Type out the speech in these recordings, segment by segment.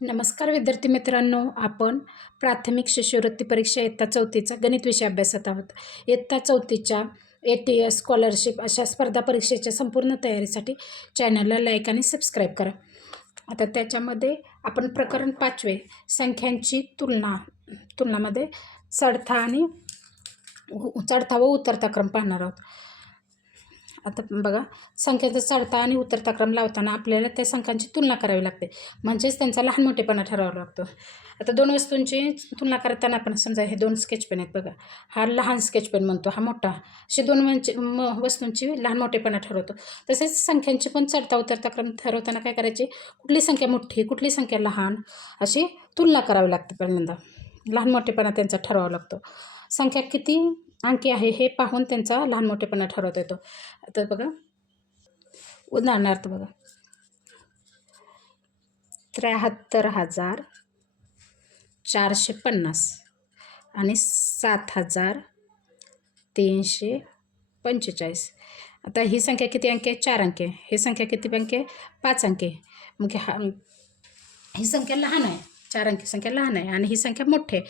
नमस्कार विद्यार्थी मित्रांनो, आपण प्राथमिक शिष्यवृत्ती परीक्षा इयत्ता चौथीचा गणित विषय अभ्यासत आहोत. इयत्ता चौथीच्या ATS स्कॉलरशिप अशा स्पर्धा परीक्षेच्या संपूर्ण तयारीसाठी चॅनलला लाईक आणि सबस्क्राईब करा. आता त्याच्यामध्ये आपण प्रकरण 5 संख्यांची तुलनामध्ये चढता व उतरता क्रम पाहणार आहोत. आता बघा, संख्येचा चढता आणि उतरता क्रम लावताना आपल्याला त्या संख्यांची तुलना करावी लागते, म्हणजेच त्यांचा लहान मोठेपणा ठरवावा लागतो. आता दोन वस्तूंची तुलना करताना आपण समजा हे दोन स्केच पेन आहेत बघा, हा लहान स्केच पेन म्हणतो, हा मोठा, असे दोन वस्तूंची लहान मोठेपणा ठरवतो. तसेच संख्यांची पण चढता उतरता क्रम ठरवताना काय करायचे, कुठली संख्या मोठी कुठली संख्या लहान अशी तुलना करावी लागते. पहिल्यांदा लहान मोठेपणा त्यांचा ठरवावा लागतो. संख्या किती अंकी आहे हे पाहून त्यांचा लहान मोठेपणा ठरवता येतो. आता बघा, उदाहरणार्थ बघा, 73,450 आणि 7,345. आता ही संख्या किती अंकी आहे? 4 अंकी आहे. ही संख्या किती अंकी आहे? 5 अंकी. मग ही संख्या लहान आहे, 4 अंकी संख्या लहान आहे आणि ही संख्या मोठी आहे.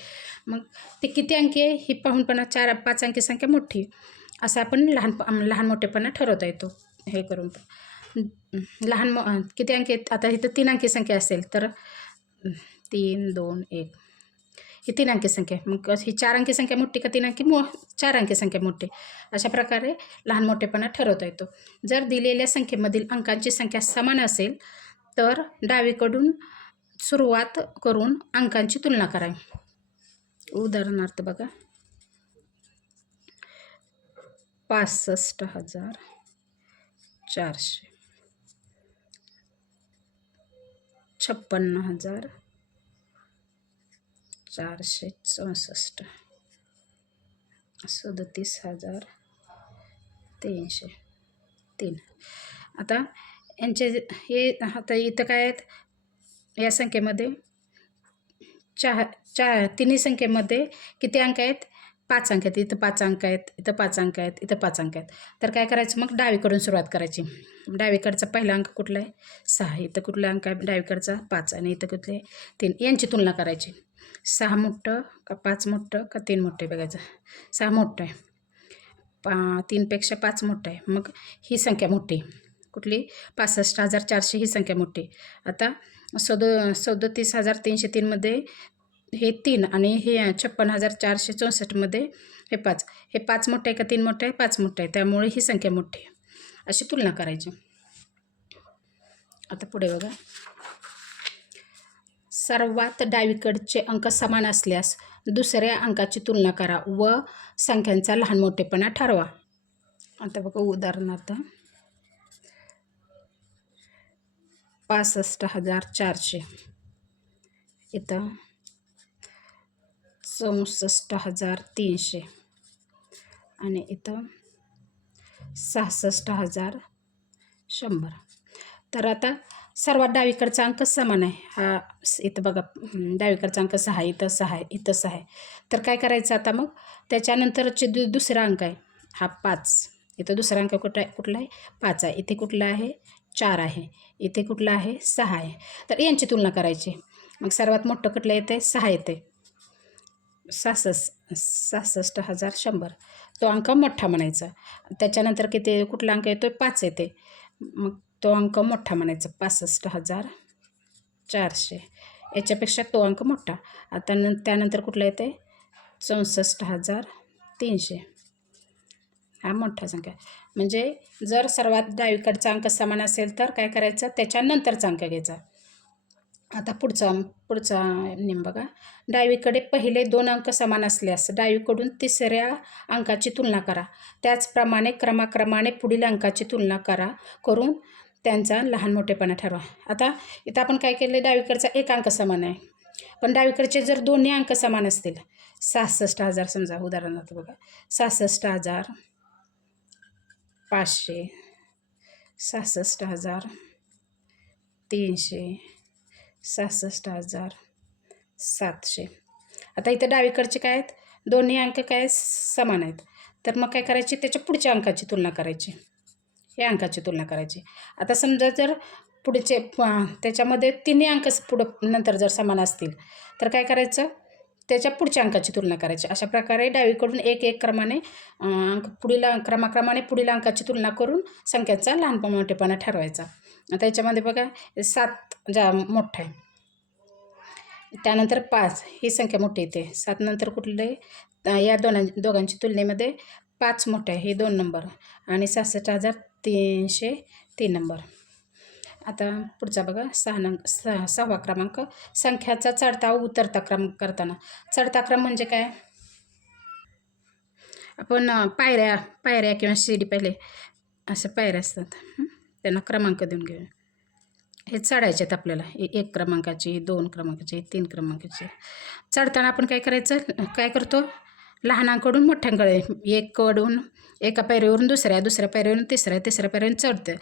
मग ते किती अंकी आहे ही पाहून पण 5 अंकी संख्या मोठी, असं आपण लहान मोठेपणा ठरवता येतो. हे करून किती अंकी आहेत? आता इथं 3 अंकी संख्या असेल तर 3, 2, 1 ही 3 अंकी संख्या. मग ही 4 अंकी संख्या मोठी का 3 अंकी 4 अंकी संख्या मोठी, अशा प्रकारे लहान मोठेपणा ठरवता येतो. जर दिलेल्या संख्येमधील अंकांची संख्या समान असेल तर डावीकडून सुरुवात करून अंकांची तुलना करावी. उदाहरणार्थ बघा, 65,400, 56,464, 37,303. आता आता इथं काय आहेत, या संख्येमध्ये तिन्ही संख्येमध्ये किती अंक आहेत? 5 अंक आहेत. इथं 5 अंक आहेत, इथं 5 अंक आहेत, इथं 5 अंक आहेत. तर काय करायचं, मग डावीकडून सुरुवात करायची. डावीकडचा पहिला अंक कुठला आहे? 6. इथं कुठला अंक आहे डावीकडचा? 5. आणि इथं कुठले? 3. यांची तुलना करायची. 6 मोठं का 5 मोठं का 3 मोठे बघायचं. 6 मोठं आहे, 3पेक्षा 5 मोठं आहे. मग ही संख्या मोठी कुठली? 65,400 ही संख्या मोठी. आता 37,303 मध्ये हे 3 आणि हे 56,464 हे 5. हे 5 मोठे आहे का 3 मोठे आहे? 5 मोठे आहे, त्यामुळे ही संख्या मोठी आहे, अशी तुलना करायची. आता पुढे बघा, सर्वात डावीकडचे अंक समान असल्यास दुसऱ्या अंकाची तुलना करा व संख्यांचा लहान मोठेपणा ठरवा. आता बघा, उदाहरणार्थ 65,400, इथं 64,300 आणि इथं 66,100. तर आता सर्वात डावीकडचा अंक समान आहे. हा इथं बघा, डावीकडचा अंक 6 आहे, इथं 6 आहे, इथं 6 आहे. तर काय करायचं आता, मग त्याच्यानंतरचे दुसरा अंक आहे हा 5. इथं दुसरा अंक कुठला आहे? 5 आहे. इथे कुठला आहे? 4 आहे. इथे कुठला आहे? 6 आहे. तर यांची तुलना करायची. मग सर्वात मोठं कुठलं येते? 6 येते. 66,100 तो अंक मोठा म्हणायचा. त्याच्यानंतर किती कुठला अंक येतो? 5 येते. मग तो अंक मोठा म्हणायचा, 65,400. याच्यापेक्षा तो अंक मोठा. आता त्यानंतर कुठला येते? 64,300 हा मोठा संख्या. म्हणजे जर सर्वात डावीकडचा अंक समान असेल तर काय करायचं, त्याच्यानंतरचा अंक घ्यायचा. आता पुढचा नियम बघा, डावीकडे पहिले 2 अंक समान असल्यास डावीकडून तिसऱ्या अंकाची तुलना करा. त्याचप्रमाणे क्रमाक्रमाने पुढील अंकाची तुलना करून त्यांचा लहान मोठेपणा ठरवा. आता इथं आपण काय केलं, डावीकडचा 1 अंक समान आहे, पण डावीकडचे जर दोन्ही अंक समान असतील, 66,000 समजा उदाहरणार्थ बघा, 66,500, 66,300, 66,700. आता इथं डावीकडचे काय आहेत? दोन्ही अंक काय समान आहेत. तर मग काय करायचे, त्याच्या पुढच्या अंकाची तुलना करायची. हे अंकाची तुलना करायची. आता समजा जर पुढचे त्याच्यामध्ये तिन्ही अंक पुढं नंतर जर समान असतील तर काय करायचं, त्याच्या पुढच्या अंकाची तुलना करायची. अशा प्रकारे डावीकडून एक एक क्रमाने पुढील क्रमाक्रमाने पुढील अंकाची तुलना करून संख्यांचा लहान मोठेपणा ठरवायचा. आता याच्यामध्ये बघा 7 ज्या मोठा आहे, त्यानंतर 5 ही संख्या मोठी येते. 7 नंतर कुठले या दोघांची तुलनेमध्ये 5 मोठे आहे, हे 2 नंबर, आणि 66,303 नंबर. आता पुढचा बघा 6वा क्रमांक, संख्याचा चढता व उतरता क्रम करताना. चढता क्रम म्हणजे काय, आपण पायऱ्या किंवा शिडी पहिले अशा पायऱ्या असतात, त्यांना क्रमांक देऊन घेऊया. हे चढायचे आहेत आपल्याला, 1 क्रमांकाची, 2 क्रमांकाची, 3 क्रमांकाची. चढताना आपण काय करतो, लहानांकडून मोठ्यांकडे, एका पायरीवरून दुसऱ्या पायरीवरून तिसऱ्या पायरीवरून चढतं.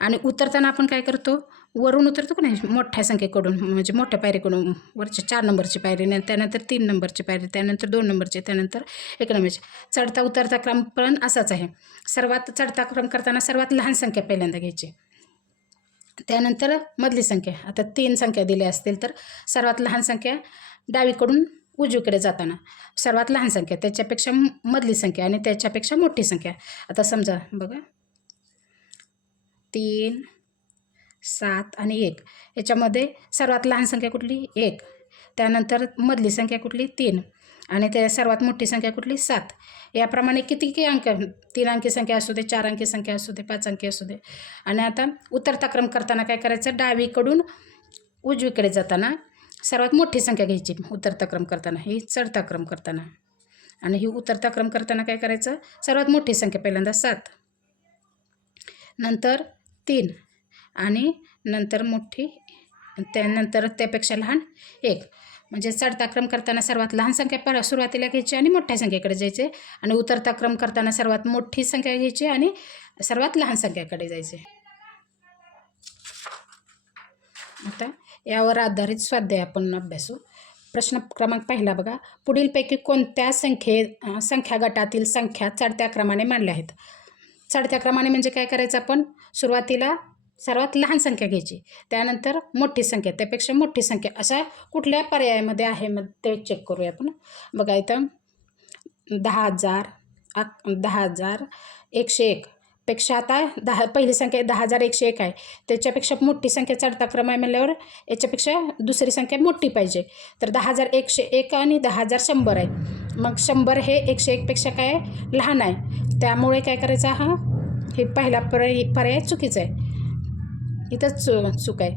आणि उतरताना आपण काय करतो, वरून उतरतो का नाही, मोठ्या संख्येकडून, म्हणजे मोठ्या पायरीकडून वरच्या 4 नंबरची पायरी, त्यानंतर 3 नंबरची पायरी, त्यानंतर 2 नंबरची, त्यानंतर 1 नंबरची. चढता उतरता क्रम पण असाच आहे. सर्वात चढता क्रम करताना सर्वात लहान संख्या पहिल्यांदा घ्यायची, त्यानंतर मधली संख्या. आता 3 संख्या दिल्या असतील तर सर्वात लहान संख्या डावीकडून उजवीकडे जाताना सर्वात लहान संख्या, त्याच्यापेक्षा मधली संख्या, आणि त्याच्यापेक्षा मोठी संख्या. आता समजा बघा 3, 7 आणि 1, याच्यामध्ये सर्वात लहान संख्या कुठली, 1, त्यानंतर मधली संख्या कुठली, 3, आणि त्या सर्वात मोठी संख्या कुठली, 7. याप्रमाणे किती अंक, 3 अंकी संख्या असू दे, 4 अंकी संख्या असू दे, 5 अंकी असू दे. आणि आता उतरता क्रम करताना काय करायचं, डावीकडून उजवीकडे जाताना सर्वात मोठी संख्या घ्यायची उतरता क्रम करताना, ही चढता क्रम करताना. आणि ही उतरता क्रम करताना काय करायचं, सर्वात मोठी संख्या पहिल्यांदा 7, नंतर 3, आणि नंतर मोठी, त्यानंतर त्यापेक्षा लहान 1. म्हणजे चढता क्रम करताना सर्वात लहान संख्या सुरुवातीला घ्यायची आणि मोठ्या संख्येकडे जायचे, आणि उतरता क्रम करताना सर्वात मोठी संख्या घ्यायची आणि सर्वात लहान संख्येकडे जायचे. आता यावर आधारित स्वाध्याय आपण अभ्यासू. प्रश्न क्रमांक 1 बघा, पुढीलपैकी कोणत्या संख्या गटातील संख्या चढत्या क्रमाने मांडल्या आहेत. चढत्या क्रमाने म्हणजे काय करायचं, आपण सुरुवातीला सर्वात लहान संख्या घ्यायची, त्यानंतर मोठी संख्या, त्यापेक्षा मोठी संख्या, अशा कुठल्या पर्यायामध्ये आहे मग ते चेक करूया आपण. बघा इथं 10,000, 10,101 पेक्षा आता पहिली संख्या 10,101 आहे, त्याच्यापेक्षा मोठी संख्या चढता क्रम आहे म्हणल्यावर याच्यापेक्षा दुसरी संख्या मोठी पाहिजे. तर 10,101 आणि 10,100 आहे. मग 100 हे 101 पेक्षा काय लहान आहे, त्यामुळे काय करायचं, हे पहिला पर्याय चुकीचा आहे, इथंच चूक आहे.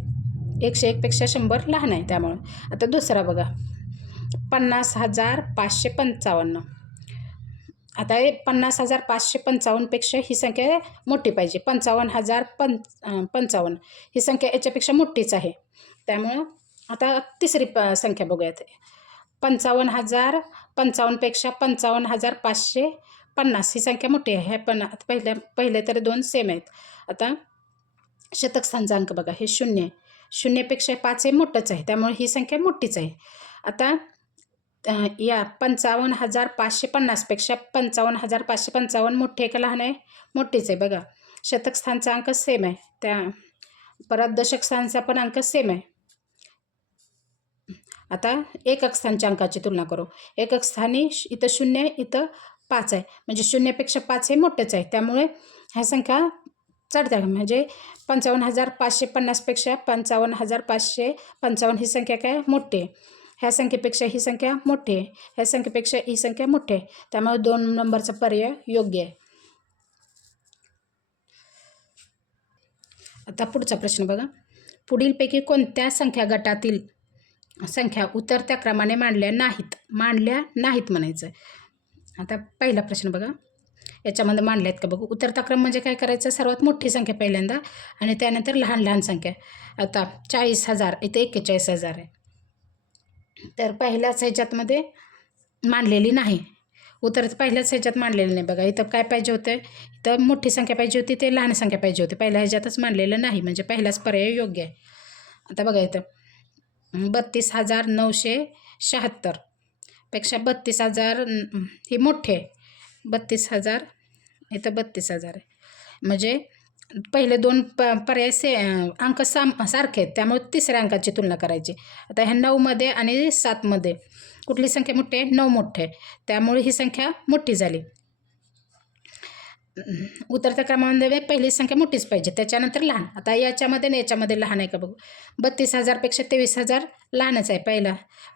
101 पेक्षा 100 लहान आहे त्यामुळं. आता दुसरा बघा 50,555. आता हे 50,555 पेक्षा ही संख्या मोठी पाहिजे. 55,055 ही संख्या याच्यापेक्षा मोठीच आहे, त्यामुळं आता तिसरी संख्या बघूयात. 55,055 पेक्षा 55,550 ही संख्या मोठी आहे. पण पहिले तर 2 सेम आहेत. आता शतक स्थानचा अंक बघा, हे 0 आहे, 0पेक्षा 5 हे मोठंच आहे, त्यामुळे ही संख्या मोठीच आहे. आता या 55,550 पेक्षा 55,555 मोठी आहे का लहान आहे, मोठीच आहे. बघा शतक स्थानचा अंक सेम आहे, त्या परत दशक स्थानचा पण अंक सेम आहे. आता एकक स्थानच्या अंकाची तुलना करू. एकक स्थानी इथं 0 आहे, इथं 5 आहे, म्हणजे 0पेक्षा 5 हे मोठंच आहे, त्यामुळे ह्या संख्या चढत्या, म्हणजे 55,550 पेक्षा 55,555 ही संख्या काय मोठी आहे. ह्या संख्येपेक्षा ही संख्या मोठी आहे, ह्या संख्येपेक्षा ही संख्या मोठी आहे, त्यामुळे 2 नंबरचा पर्याय योग्य आहे. आता पुढचा प्रश्न बघा, पुढीलपैकी कोणत्या संख्या गटातील संख्या उतरत्या क्रमाने मांडल्या नाहीत म्हणायचं. आता पहिला प्रश्न बघा, याच्यामध्ये मांडल्या आहेत का बघू. उतरता क्रम म्हणजे काय करायचं, सर्वात मोठी संख्या पहिल्यांदा आणि त्यानंतर लहान लहान संख्या. आता 40,000 इथे 41,000 आहे, तर पहिल्याच ह्याच्यातमध्ये मांडलेली नाही, पहिल्याच ह्याच्यात मांडलेलं नाही. बघा इथं काय पाहिजे होतं, इथं मोठी संख्या पाहिजे होती, ते लहान संख्या पाहिजे होती, पहिल्या ह्याच्यातच मांडलेलं नाही, म्हणजे पहिलाच पर्याय योग्य आहे. आता बघा इथं 32,976 पेक्षा 32,000 ही मोठी आहे, 32,000 इथं 32,000 आहे, म्हणजे पहिले दोन पर्याय अंक सारखे आहेत, त्यामुळे तिसऱ्या अंकाची तुलना करायची. आता ह्या 9मध्ये आणि 7मध्ये कुठली संख्या मोठी आहे? 9 मोठी आहे, त्यामुळे ही संख्या मोठी झाली. उतरत्या क्रमांकामध्ये पहिली संख्या मोठीच पाहिजे, त्याच्यानंतर लहान. आता याच्यामध्ये आणि याच्यामध्ये लहान आहे का बघू. 32,000पेक्षा 23,000 लहानच आहे,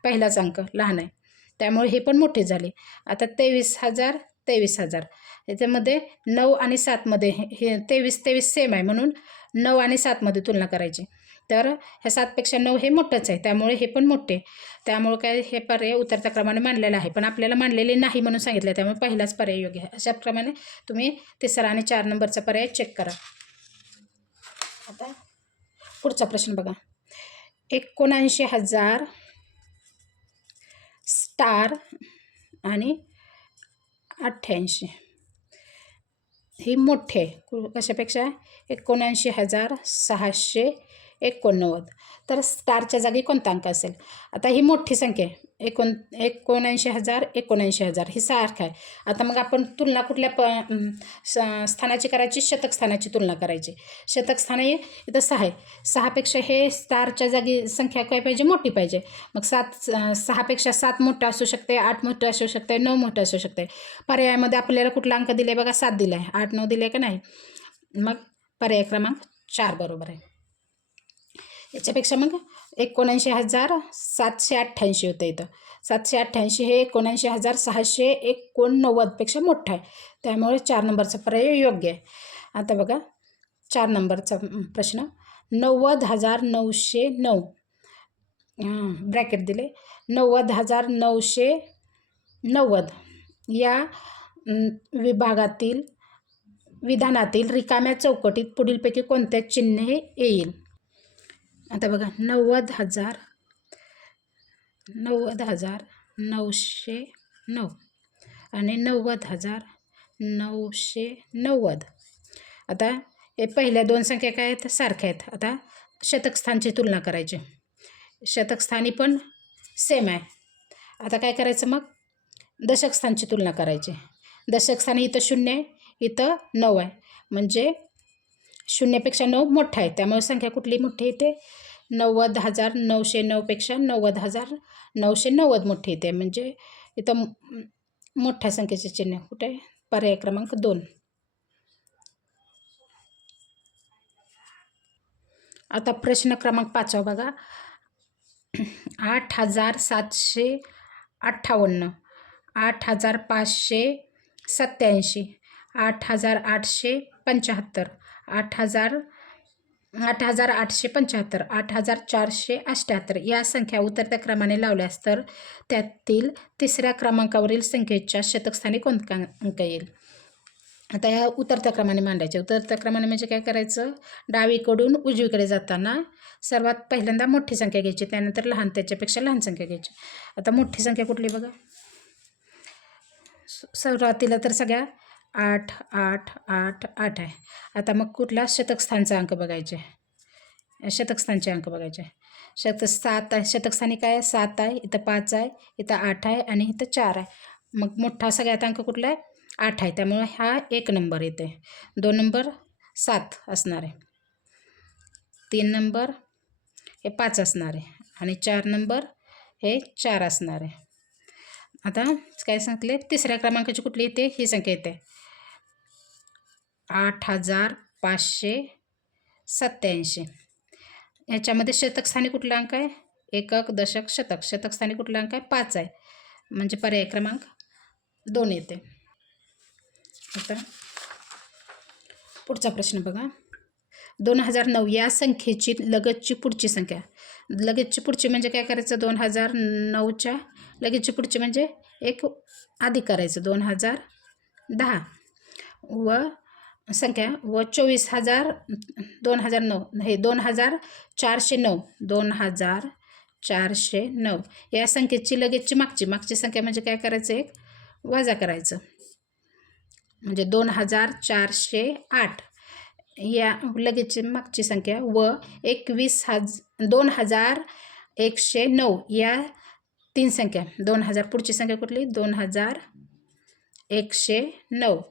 पहिलाच अंक लहान आहे, त्यामुळे हे पण मोठी झाली. आता 23,000 23,000 याच्यामध्ये 9 आणि 7मध्ये हे 23 सेम आहे, म्हणून 9 आणि 7मध्ये तुलना करायची. तर ह्या 7पेक्षा 9 हे मोठंच आहे, त्यामुळे हे पण मोठे, त्यामुळे काय हे पर्याय उतरत्या क्रमाने मांडलेलं आहे, पण आपल्याला मांडलेले नाही म्हणून सांगितलं, त्यामुळे पहिलाच पर्याय योग्य आहे. अशाप्रमाणे तुम्ही 3 आणि 4 नंबरचा पर्याय चेक करा. आता पुढचा प्रश्न बघा. 79,000 स्टार आणि 88 ही मोठे कशापेक्षा? 79,689. तर स्टारच्या जागी कोणता अंक असेल? आता ही मोठी संख्या आहे, 79,000 ही सारखं आहे. आता मग आपण तुलना कुठल्या स्थानाची करायची? शतक स्थानाची तुलना करायची. शतक स्थान हे इथं 6 आहे, 6पेक्षा हे स्टारच्या जागी संख्या काय पाहिजे? मोठी पाहिजे. मग 6पेक्षा 7 मोठं असू शकते, 8 मोठं असू शकते, 9 मोठं असू शकते. पर्यायामध्ये आपल्याला कुठला अंक दिले बघा? 7 दिला आहे, 8 9 दिले का नाही? मग पर्याय क्रमांक 4 बरोबर आहे. याच्यापेक्षा मग 79,788 होतं इथं. 788 हे 79,689पेक्षा मोठं आहे, त्यामुळे 4 नंबरचा पर्याय योग्य आहे. आता बघा 4 नंबरचा प्रश्न. 90,909 ब्रॅकेट दिले. 90,990 या विधानातील रिकाम्या चौकटीत पुढीलपैकी कोणत्या चिन्हे येईल? आता बघा 90,909 आणि 90,990. आता हे पहिल्या दोन संख्या काय आहेत? सारख्या आहेत. आता शतकस्थानची तुलना करायची. शतकस्थानी पण सेम आहे. आता काय करायचं? मग दशकस्थानची तुलना करायची. दशकस्थानी इथं 0 आहे, इथं 9 आहे, म्हणजे 0पेक्षा 9 मोठा आहे, त्यामुळे संख्या कुठली मोठी येते? 90,909पेक्षा 90,990 मोठी येते, म्हणजे इथं मोठ्या संख्येचे चिन्ह कुठे आहे? पर्याय क्रमांक 2. आता प्रश्न क्रमांक 5 बघा. 8,758, 8,587, 8,875, 8,875, 8,478 या संख्या उतरत्या क्रमाने लावल्यास तर त्यातील तिसऱ्या क्रमांकावरील संख्येच्या शतकस्थानी कोणता अंक येईल? आता ह्या उतरत्या क्रमाने मांडायचे. उतरत्या क्रमाने म्हणजे काय करायचं? डावीकडून उजवीकडे जाताना सर्वात पहिल्यांदा मोठी संख्या घ्यायची, त्यानंतर लहान, त्याच्यापेक्षा लहान संख्या घ्यायची. आता मोठी संख्या कुठली बघा? सुरुवातीला तर सगळ्या 8 8 8 8 आहे. आता मग कुठला शतकस्थानचा अंक बघायचे? शतकस्थानचे अंक बघायचे. 7 आहे, शतकस्थानी काय आहे? 7 आहे, इथं 5 आहे, इथं 8 आहे आणि इथं 4 आहे. मग मोठा सगळ्यात अंक कुठला आहे? 8 आहे, त्यामुळे हा 1 नंबर येते. 2 नंबर 7 असणार आहे, 3 नंबर हे 5 असणार आहे आणि 4 नंबर हे 4 असणार आहे. आता काय सांगितले? तिसऱ्या क्रमांकाची कुठली येते? ही संख्या येते 8,587. याच्यामध्ये शतकस्थानी कुठला अंक आहे? एकक, दशक, शतक. शतकस्थानी कुठला अंक आहे? 5 आहे, म्हणजे पर्याय क्रमांक 2 येते. आता पुढचा प्रश्न बघा. 2009 या संख्येची लगतची पुढची संख्या. लगतची पुढची म्हणजे काय करायचं? 2009च्या लगतची पुढची म्हणजे एक अधिक करायचं, 2010 व संख्या व 24,000 2009 हे 2,409 2,409 या संख्येची लगतची मागची संख्या म्हणजे काय करायचं? एक वजा करायचं, म्हणजे 2,408 या लगेचची मागची संख्या व 2,109 या 3 संख्या. 2,000 पुढची संख्या कुठली? 2,109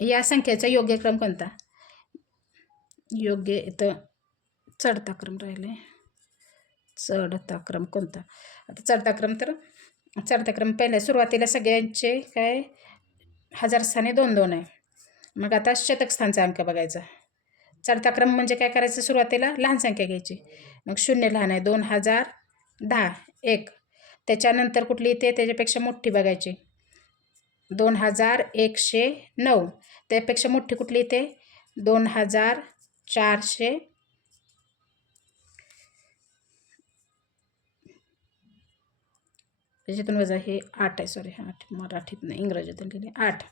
या संख्येचा योग्य क्रम कोणता? योग्य इथं चढता क्रम राहिले. चढता क्रम कोणता? आता चढता क्रम तर चढता क्रम पहिल्या सुरुवातीला सगळ्यांचे काय 1000 स्थानी 2-2 आहे. मग आता शतक स्थानचा अंक बघायचा. चढता क्रम म्हणजे काय करायचं? सुरुवातीला लहान संख्या घ्यायची. मग 0 लहान आहे 2010 1. त्याच्यानंतर कुठली येते? त्याच्यापेक्षा मोठी बघायची 2109. त्यापेक्षा मोठी कुठली येते? 2400. त्याच्यातून वजा हे 8 आहे. सॉरी 8 मराठीत नाही इंग्रजीतून लिहिले 8.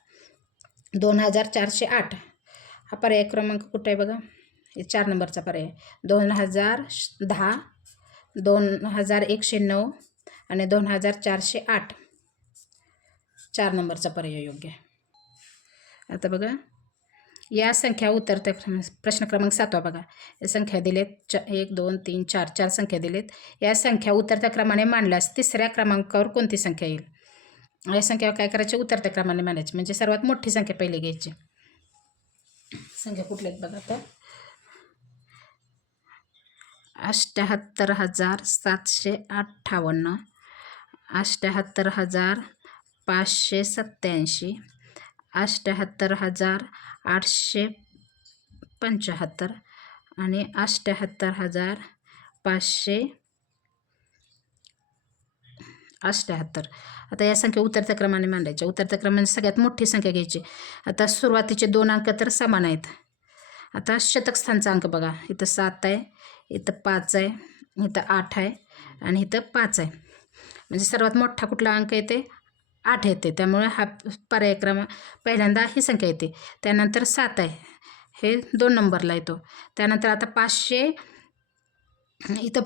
2408 हा पर्याय क्रमांक कुठे आहे बघा? हे 4 नंबरचा पर्याय. 2010 2109 आणि 2408 4 नंबरचा पर्याय योग्य आहे. आता बघा या संख्या उतरत्या प्रश्न क्रमांक 7 बघा. या संख्या दिलेत 1 2 3 4 4 संख्या दिलेत. या संख्या उतरत्या क्रमाने मांडल्यास तिसऱ्या क्रमांकावर कोणती संख्या येईल? या संख्या काय करायची? उतरत्या क्रमाने मांडायची. म्हणजे सर्वात मोठी संख्या पहिली घ्यायची. संख्या कुठल्या आहेत बघा आता? 78,758, 78,587, 78,875 आणि 78,578. आता या संख्या उतरत्या क्रमाने मांडायच्या. उतरत्या क्रमाने सगळ्यात मोठी संख्या घ्यायची. आता सुरुवातीचे 2 अंक तर समान आहेत. आता शतक स्थानचा अंक बघा. इथं 7 आहे, इथं 5 आहे, इथं 8 आहे आणि इथं 5 आहे. म्हणजे सर्वात मोठा कुठला अंक येते? 8 येते. त्यामुळे हा पर्याय क्रमांक पहिल्यांदा ही संख्या येते. त्यानंतर 7 आहे, हे 2 नंबरला येतो. त्यानंतर आता 500 इथं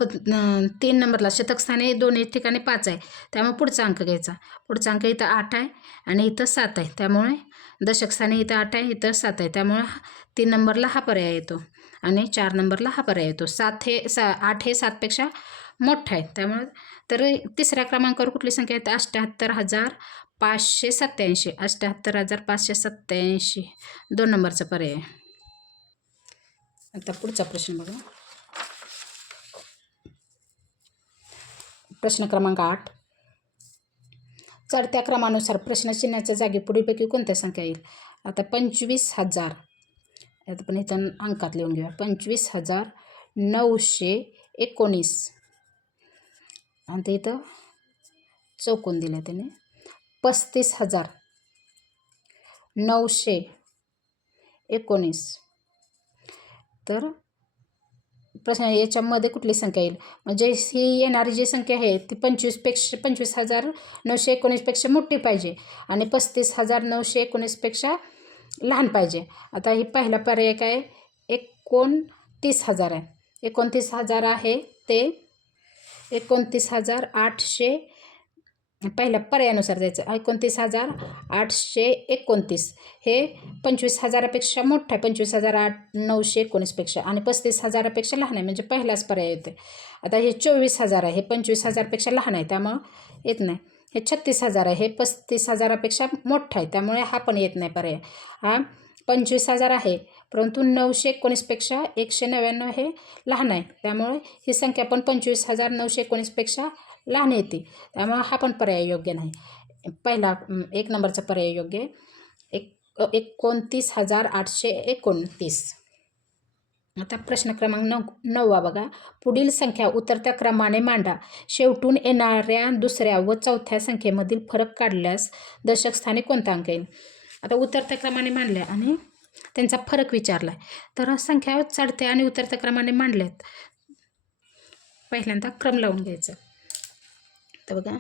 3 नंबरला शतक स्थानी 2 ठिकाणी 5 आहे. त्यामुळे पुढचा अंक घ्यायचा. पुढचा अंक इथं 8 आहे आणि इथं 7 आहे. त्यामुळे दशक स्थानी इथं 8 आहे, इथं 7 आहे. त्यामुळे 3 नंबरला हा पर्याय येतो आणि 4 नंबरला हा पर्याय येतो. 8 हे 7पेक्षा मोठं आहे. त्यामुळे तर तिसऱ्या क्रमांकावर कुठली संख्या येते? 78,587. 78,587 2 नंबरचा पर्याय. आता पुढचा प्रश्न बघा. प्रश्न क्रमांक 8. चढत्या क्रमानुसार प्रश्नचिन्हाच्या जागी पुढीलपैकी कोणत्या संख्या येईल? आता 25,000. आता पण इथं अंकात लिहून घेऊया. 25,919 आणि ते इथं चौकोन दिलं त्याने. 35,919. तर प्रश्न याच्यामध्ये कुठली संख्या येईल? म्हणजे ही येणारी जी संख्या आहे ती 25,919पेक्षा मोठी पाहिजे आणि 35,919पेक्षा लहान पाहिजे. आता ही पहिला पर्याय काय? 29,000 आहे. 29,000 आहे ते 29,800 पहिल्या पर्यायानुसार जायचं. 29,829 हे 25,000पेक्षा मोठं आहे. 25,919पेक्षा आणि 35,000पेक्षा लहान आहे. म्हणजे पहिलाच पर्याय येते. आता हे 24,000 आहे, हे 25,000पेक्षा लहान आहे त्यामुळं येत नाही. हे 36,000 आहे, हे 35,000पेक्षा मोठं आहे त्यामुळे हा पण येत नाही पर्याय. हा 25,000 आहे परंतु 919पेक्षा 199 हे लहान आहे. त्यामुळे ही संख्या पण 25,919पेक्षा लहान येते. त्यामुळे हा पण पर्याय योग्य नाही. पहिला 1 नंबरचा पर्याय योग्य आहे. 29,829. आता प्रश्न क्रमांक 9 बघा. पुढील संख्या उतरत्या क्रमाने मांडा. शेवटून येणाऱ्या दुसऱ्या व चौथ्या संख्येमधील फरक काढल्यास दशक स्थानी कोणता अंक येईल? आता उतरत्या क्रमाने मांडल्या आणि त्यांचा फरक विचारला आहे. तर संख्या चढत्या आणि उतरत्या क्रमाने मांडल्यात. पहिल्यांदा क्रम लावून घ्यायचं. तर बघा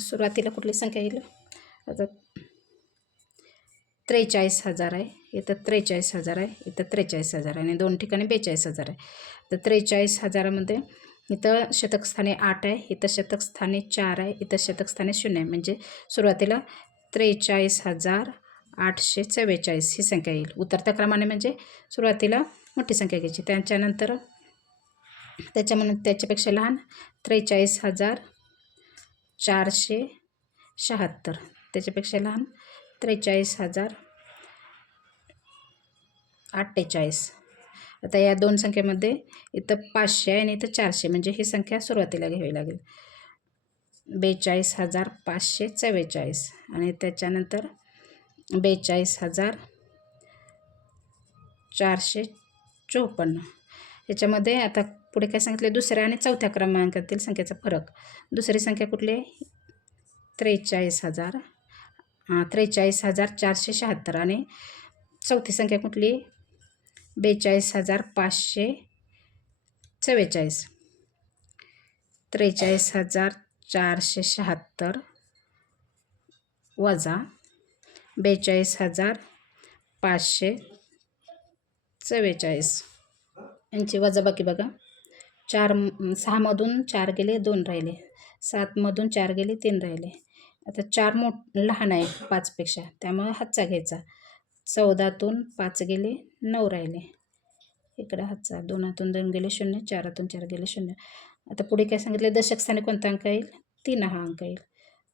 सुरुवातीला कुठली संख्या येईल? आता 43,000 आहे, इथं 43,000 आहे, इथं 43,000 आहे आणि 2 ठिकाणी 42,000 आहे. तर 43,000मध्ये इथं शतक स्थानी 8 आहे, इथं शतक स्थानी 4 आहे, इथं शतक स्थानी 0 आहे. म्हणजे सुरुवातीला 43,844 ही संख्या येईल. उतरत्या क्रमाने म्हणजे सुरुवातीला मोठी संख्या घ्यायची. त्याच्यानंतर त्याच्यापेक्षा लहान 43,476. त्याच्यापेक्षा लहान 43,048. आता या दोन संख्येमध्ये इथं 500 आणि इथं 400, म्हणजे ही संख्या सुरुवातीला घ्यावी लागेल. 42,544 आणि त्याच्यानंतर 42,454. याच्यामध्ये आता पुढे काय सांगितले, दुसऱ्या आणि चौथ्या क्रमांकातील संख्येचा फरक. दुसरी संख्या कुठली आहे? 43,476 आणि चौथी संख्या कुठली? 42,544. 43,476 वजा 42,544 यांची वजाबाकी बघा. 6मधून 4 गेले, 2 राहिले. 7मधून 4 गेले, 3 राहिले. आता 4 लहान आहे 5पेक्षा, त्यामुळे हातचा घ्यायचा. 14तून 5 गेले, 9 राहिले. इकडं हातचा. 2तून 2 गेले 0, 4तून 4 गेले 0. आता पुढे काय सांगितले, दशक स्थानी कोणता अंक येईल? 3 हा अंक येईल.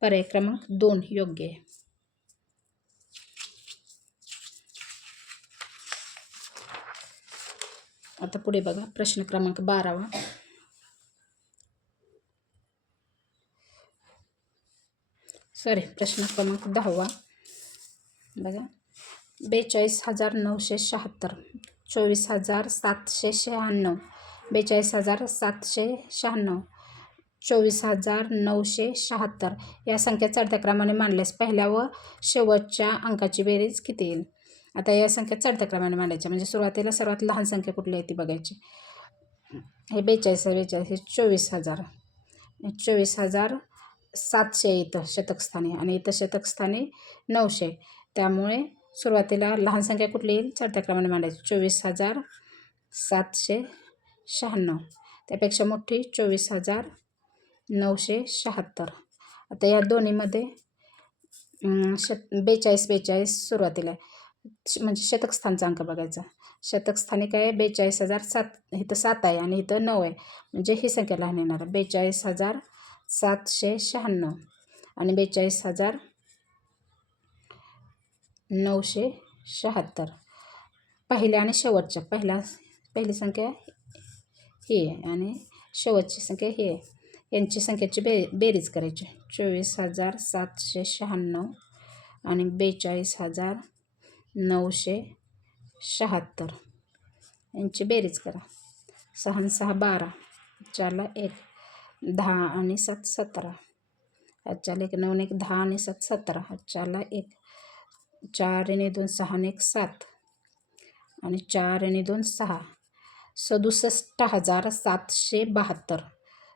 पर्याय क्रमांक 2 योग्य आहे. आता पुढे बघा, प्रश्न क्रमांक 12वा. प्रश्न क्रमांक 10वा बघा. 42,976, 24,796, 42,796, 24,976 या संख्या चढत्या क्रमाने मांडल्यास पहिल्या व शेवटच्या अंकाची बेरीज किती येईल? आता या संख्या चढत्या क्रमाने मांडायच्या, म्हणजे सुरुवातीला सर्वात लहान संख्या कुठली आहे ती बघायची. हे 42 हे 24,000, 24,700 इथं शतकस्थानी आणि इथं शतकस्थानी 900. त्यामुळे सुरुवातीला लहान संख्या कुठली येईल? चढत्या क्रमाने मांडायची. 24,796, त्यापेक्षा मोठी 24,976. आता या दोन्हीमध्ये 42 सुरुवातीला म्हणजे शतकस्थानचा अंक बघायचा. शतकस्थानी काय आहे? 42,007. इथं 7 आहे आणि इथं 9 आहे, म्हणजे ही संख्या लहान येणार आहे. 42,796 आणि 42,976. पहिल्या आणि शेवटच्या, पहिली संख्या ही आहे आणि शेवटची संख्या ही आहे. यांची संख्येची बेरीज करायची. 24,796 आणि 42,976 यांची बेरीज करा. 6 आणि 6 12, 4ला 1, 10 आणि 7 17, 4ला 1, 9 आणि 1 10 आणि 7 17, 4ला 1, 4 आणि 2 6 आणि 1 7 आणि 4 आणि 2 6, 67,772.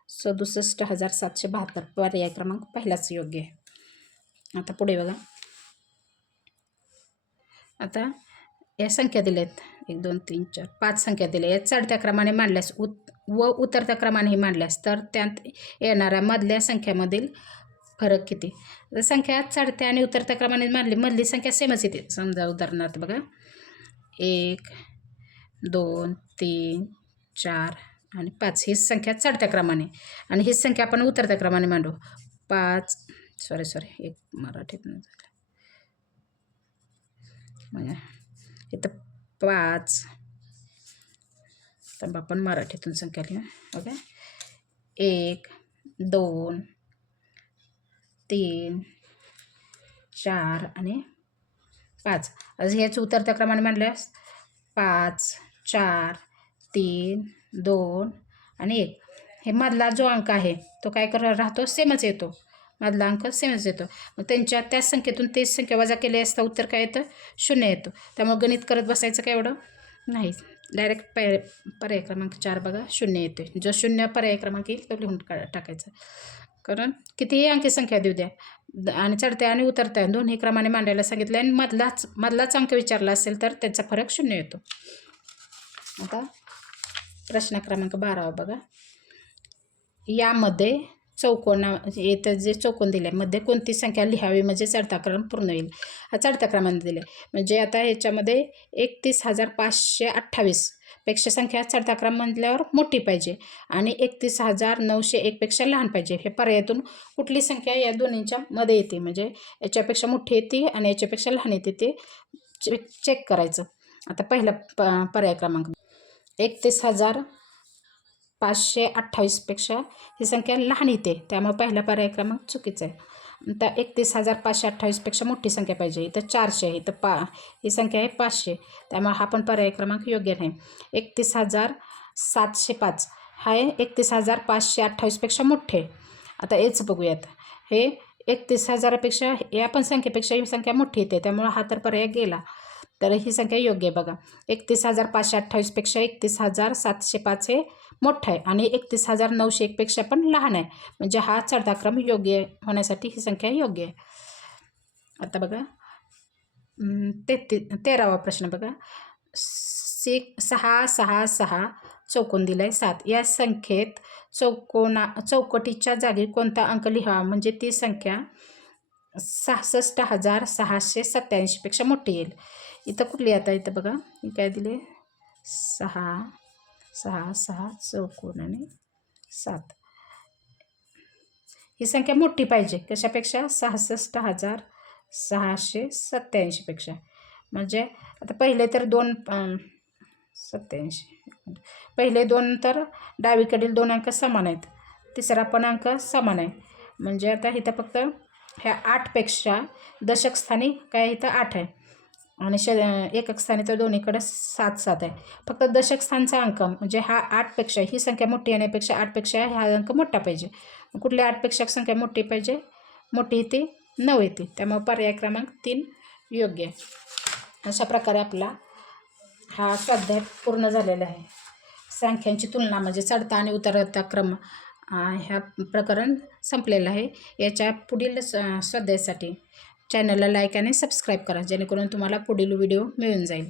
67,772 पर्याय क्रमांक पहिलाच योग्य आहे. आता पुढे बघा. आता या संख्या दिल्यात 1 2 3 4 5 संख्या दिल्या. या चढत्या क्रमाने मांडल्यास व उतरत्या क्रमाने मांडल्यास तर त्यात येणाऱ्या मधल्या संख्यामधील फरक किती? जर संख्या चढत्या आणि उतरत्या क्रमाने मांडली, मधली संख्या सेमच येते. समजा उदाहरणार्थ बघा, 1 2 3 4 आणि 5 ही संख्या चढत्या क्रमाने आणि ही संख्या आपण उतरत्या क्रमाने मांडू. 5 एक मराठीत झालं म्हणजे इथं 5, तर आपण मराठीतून संख्या लिहू. ओके, 1 2 3 4 आणि 5. आज ह्याच उतरत्या क्रमाने मांडल्यास 5 4 3 2 आणि 1. हे मधला जो अंक आहे तो काय राहतो? सेमच येतो. मधला अंक सेमच येतो. मग त्यांच्या त्याच संख्येतून तेच संख्या वजा केली असता उत्तर काय येतं? 0 येतो. त्यामुळे गणित करत बसायचं काय एवढं नाही. डायरेक्ट पर्याय क्रमांक 4 बघा 0 येतो. जो 0 पर्याय क्रमांक येईल तो लिहून टाकायचा. कारण कितीही अंकी संख्या देऊ द्या आणि चढत्या आणि उतरत्या दोन्ही क्रमाने मांडायला सांगितलं आणि मधलाच अंक विचारला असेल तर त्याचा फरक 0 येतो. आता प्रश्न क्रमांक 12 बघा. यामध्ये इथं जे चौकोन दिले मध्ये कोणती संख्या लिहावी म्हणजे चढता क्रम पूर्ण होईल? हा चढत्या क्रमाने दिले म्हणजे आता ह्याच्यामध्ये 31,528 पेक्षा संख्या चढता क्रम म्हटल्यावर मोठी पाहिजे आणि 31,901 पेक्षा लहान पाहिजे. हे पर्यायातून कुठली संख्या या दोन्हींच्या मध्ये येते, म्हणजे याच्यापेक्षा मोठी येते आणि याच्यापेक्षा लहान येते ते चेक करायचं. आता पहिला पर्याय क्रमांक 31,528पेक्षा ही संख्या लहान येते, त्यामुळे पहिला पर्याय क्रमांक चुकीचा आहे. तर 31,528पेक्षा मोठी संख्या पाहिजे. इथं 400 आहे, इथं ही संख्या आहे 500, त्यामुळे हा पण पर्याय क्रमांक योग्य नाही. 31,705 हा 31,528पेक्षा मोठे. आता हेच बघूयात. हे 31,000पेक्षा या पण संख्येपेक्षा ही संख्या मोठी येते, त्यामुळे हा तर पर्याय गेला. तर ही संख्या योग्य आहे बघा. 31,528पेक्षा 31,705 हे मोठं आहे आणि 31,901पेक्षा पण लहान आहे. म्हणजे हा चढता क्रम योग्य होण्यासाठी ही संख्या योग्य आहे. आता बघा 13वा प्रश्न बघा. 666 चौकोन दिलाय 7. या संख्येत चौकटीच्या जागी कोणता अंक लिहावा म्हणजे ती संख्या 66,687पेक्षा मोठी येईल. इथं कुठली आता इथं बघा काय दिले 6 6 6 चौकोन आणि 7. ही संख्या मोठी पाहिजे कशापेक्षा 66,687पेक्षा. म्हणजे आता पहिले तर 87 पहिले 2 तर डावीकडील 2 अंक समान आहेत, तिसरा पण अंक समान आहे. म्हणजे आता इथं फक्त ह्या 8पेक्षा दशक स्थानी काय इथं 8 आहे आणि एकक स्थानी तर दोन्हीकडे 7 7 आहे. फक्त दशक स्थानचा अंक म्हणजे हा 8पेक्षा ही संख्या मोठी येण्यापेक्षा 8पेक्षा हा अंक मोठा पाहिजे. कुठल्या 8पेक्षा संख्या मोठी पाहिजे, मोठी येते 9 येते, त्यामुळे पर्याय क्रमांक 3 योग्य आहे. अशा प्रकारे आपला हा स्वाध्याय पूर्ण झालेला आहे. संख्यांची तुलना म्हणजे चढता आणि उतरता क्रम ह्या प्रकरण संपलेलं आहे. याच्या पुढील स्वाध्यायासाठी चॅनलला लाईक आणि सबस्क्राईब करा, जेणेकरून तुम्हाला पुढील व्हिडिओ मिळून जाईल.